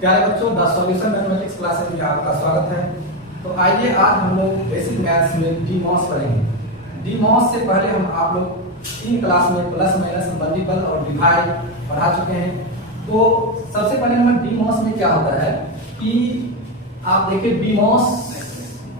प्यारे बच्चों, the solution mathematics classes में आपका स्वागत है। तो आइए आज हम लोग बेसिक मैथ्स में डीमॉस पढ़ेंगे। डीमॉस से पहले हम आप लोग 3 क्लास में प्लस माइनस मल्टीपल और डिवाइड पढ़ा चुके हैं। तो सबसे पहले हम डीमॉस में क्या होता है कि आप देखिए डीमॉस,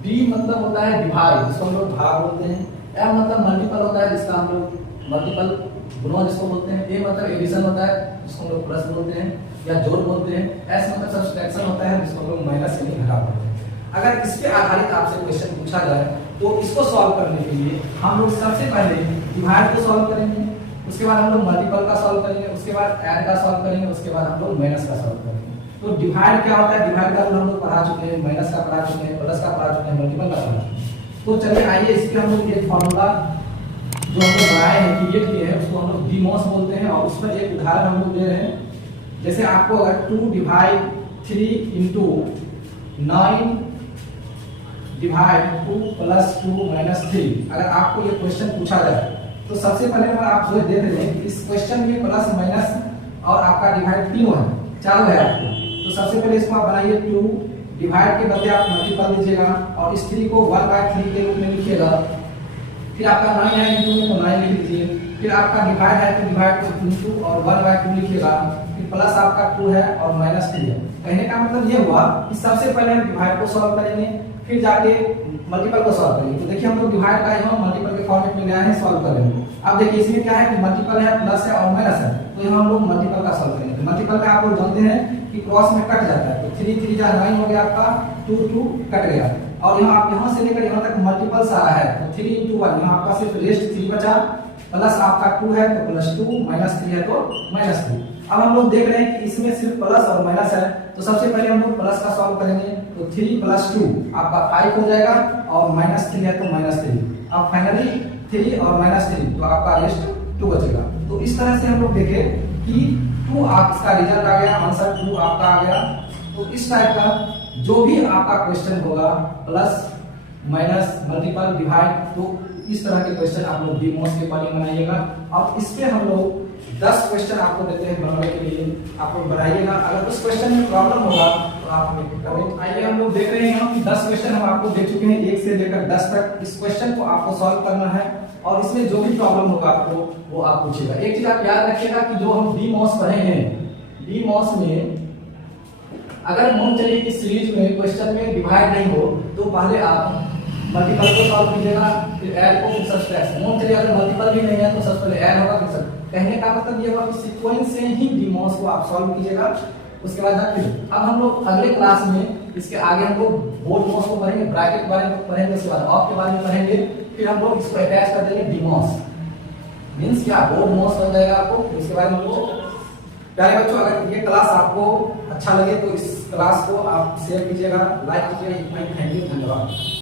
डी मतलब होता है डिवाइड, जिसको हम लोग भाग बोलते हैं। एम मतलब मल्टीपल होता है, जिसका हम लोग मल्टीपल गुणा जिसको बोलते हैं। ए मतलब एडिशन होता है, जिसको हम लोग प्लस बोलते हैं या जोड़ बोलते हैं। एस मतलब सब्सट्रैक्शन होता है, जिसको हम लोग माइनस यानी घटा बोलते हैं। अगर इस पे आधारित आपसे क्वेश्चन पूछा जाए तो इसको सॉल्व करने के लिए हम लोग सबसे पहले डिवाइड को सॉल्व करेंगे, उसके बाद हम लोग मल्टीपल का सॉल्व करेंगे, उसके बाद ऐड का सॉल्व करेंगे, उसके बाद हम लोग माइनस का सॉल्व करेंगे। तो डिवाइड क्या होता है, डिवाइड का हम लोग पढ़ा चुके हैं, माइनस का पढ़ा चुके हैं, प्लस का पढ़ा चुके हैं, मल्टीपल का पढ़ा चुके हैं। तो चलिए आइए इसके हम लोग एक फॉर्मूला जो हम लोग बनाए हैं, क्रिएट किए हैं, उसको हम लोग डीमॉस बोलते हैं। और उसमें एक उदाहरण हम लोग दे रहे हैं। जैसे आपको अगर 2 divide 3 into 9 divide 2 plus 2 minus 3 अगर आपको ये क्वेश्चन पूछा जाए तो सबसे पहले अगर आप जो देख रहे हैं कि इस क्वेश्चन में प्लस माइनस और आपका डिवाइड तीनों है, चारों है आपको। तो सबसे पहले इसको आप बनाइए, 2 डिवाइड के बदले आप मल्टीपल दीजिएगा और इस 3 को 1/3 के रूप में लिखिएगा। फिर आपका 9 है इंटू में, तो 9 लिख दीजिए। फिर आपका डिवाइड है तो डिवाइड को इंटू और 1/2 लिखिएगा। फिर प्लस आपका 2 है और माइनस 3 है। कहने का मतलब ये हुआ कि सबसे पहले हम डिवाइड को सॉल्व करेंगे, फिर जाके मल्टीपल को सॉल्व करेंगे। तो देखिए हम लोग डिवाइड का यहाँ मल्टीपल के फॉर्मेट में गया है, सॉल्व करेंगे। अब देखिए इसमें क्या है कि मल्टीपल है, प्लस है और माइनस है, तो यहाँ हम लोग मल्टीपल का सॉल्व करेंगे। मल्टीपल में आप लोग जानते हैं कि क्रॉस में कट जाता है, तो 3 3 जा 9 हो गया आपका, 2 2 कट गया। और यहाँ आप यहाँ से लेकर यहाँ तक मल्टीपल सारा है, तो 3 इंटू 1 यहाँ आपका सिर्फ रेस्ट 3 बचा, प्लस आपका 2 है तो प्लस 2, माइनस 3 है तो माइनस 3। अब हम लोग देख रहे हैं कि इसमें सिर्फ प्लस और माइनस है, तो सबसे पहले हम लोग प्लस का सॉल्व करेंगे। तो 3 प्लस 2 आपका 5 हो जाएगा और माइनस 3 है तो माइनस 3। अब फाइनली 3 और माइनस 3 तो आपका रेस्ट 2 बचेगा। तो इस तरह से हम लोग देखें कि 2 आप इसका रिजल्ट आ गया, आंसर 2 आपका आ गया। तो इस टाइप का जो भी आपका क्वेश्चन होगा, प्लस माइनस मल्टीपल डिवाइड, तो इस तरह के क्वेश्चन आप लोग डीमॉस के बारे में बनाइएगा। अब इस पे हम लोग 10 क्वेश्चन आपको देते हैं बनाने के लिए, आप लोग बनाइएगा। अगर उस क्वेश्चन में प्रॉब्लम होगा तो आप कमेंट। आइए हम लोग देख रहे हैं कि 10 क्वेश्चन हम आपको दे चुके हैं, 1 से लेकर 10 तक। इस क्वेश्चन को आपको सॉल्व करना है और इसमें जो भी प्रॉब्लम होगा आपको वो आप पूछिएगा। एक चीज आप याद रखिएगा कि जो हम डीमॉस पढ़े हैं, डीमॉस में अगर मान चलिए कि सीरीज में क्वेश्चन में डिवाइड नहीं हो तो पहले आप मल्टीपल को सॉल्व कीजिएगा, फिर ऐड को, फिर सब्सट्रैक्शन। मान चलिए अगर मल्टीपल भी नहीं है तो सबसे पहले ऐड होगा, फिर सब। कहने का मतलब ये हुआ कि सीक्वेंस से ही डीमॉस को आप सॉल्व कीजिएगा। उसके बाद फिर अब हम लोग अगले क्लास में इसके आगे हम लोग बोर्ड मॉस को पढ़ेंगे, ब्रैकेट के बारे में पढ़ेंगे, उसके बाद ऑफ के बारे में पढ़ेंगे। फिर हम लोग इसको अटैच कर देंगे डीमॉस, मींस क्या बोर्ड मॉस बन जाएगा आपको। इसके बारे में हम लोग प्यारे बच्चों, अगर ये क्लास आपको अच्छा लगे तो इस क्लास को आप शेयर कीजिएगा, लाइक कीजिएगा। थैंक यू, धन्यवाद।